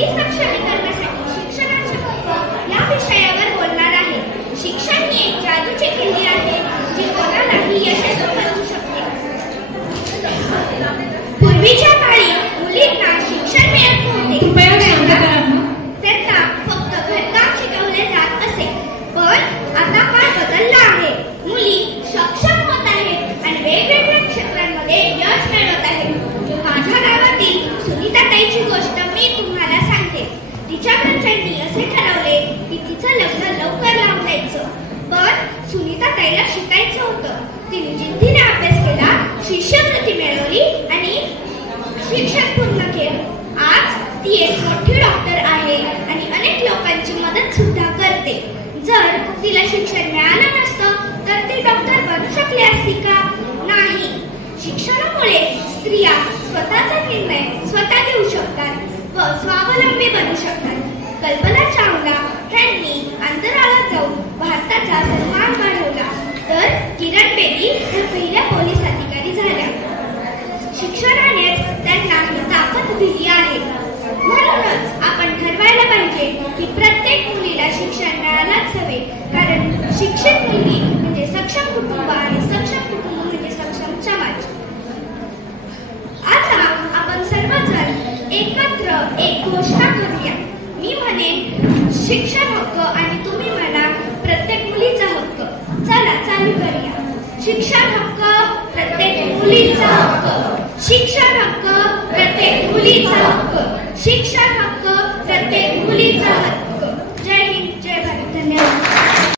मुली सक्षमीकरणासाठी शिक्षणाचे महत्त्व या विषयावर बोलणार आहे। शिक्षण ही एक जादूची किल्ली आहे जी कोणालाही यशस्वी बनवू शकते। पूर्वीच्या काळी मुलींना शिक्षण मिळत नव्हते, त्यांना फक्त घरकाम शिकवले जात असे। पण आता काळ बदलला आहे, मुली सक्षम होत आहेत आणि वेगवेगळ्या क्षेत्रांमध्ये यश मिळवत आहेत। माझ्या गावातील सुनीताताईची गोष्ट मी तुम्हाला सांगते। तिच्या घरच्यांनी असे ठरवले की तिचं लग्न लवकर लावून द्यायचं, पण सुनीताताईला शिकायचं होतं। तिने जिद्दीने अभ्यास केला, शिष्यवृत्ती मिळवली आणि शिक्षण पूर्ण केलं। आज ती एक मोठी डॉक्टर आहे आणि अनेक लोकांची मदत सुद्धा करते। जर तिला शिक्षण मिळालं नसतं तर ती डॉक्टर बनू शकली असती का? नाही। शिक्षणामुळे स्त्रिया स्वतःचा निर्णय स्वतः घेऊ शकतात व स्वावलंबी बनू शकतात। कल्पना चावला यांनी अंतराळात जाऊन भारताचा सन्मान वाढवला, तर किरण बेदी ह्या पहिल्या पोलीस अधिकारी झाल्या। शिक्षणानेच त्यांना ही ताकद दिली आहे। म्हणूनच आपण ठरवायला पाहिजे की प्रत्येक मुलीला शिक्षण मिळायलाच हवे, कारण शिक्षित मुलगी म्हणजे सक्षम कुटुंब आणि सक्षम कुटुंब म्हणजे सक्षम समाज। आता आपण सर्वजण एकत्र एक घोषणा करूया। मी म्हणेन शिक्षण हक्क आणि तुम्ही म्हणा प्रत्येक मुलीचा हक्क। चला चालू करूया। शिक्षण हक्क प्रत्येक मुलीचा हक्क, शिक्षण हक्क प्रत्येक मुलीचा हक्क, शिक्षण हक्क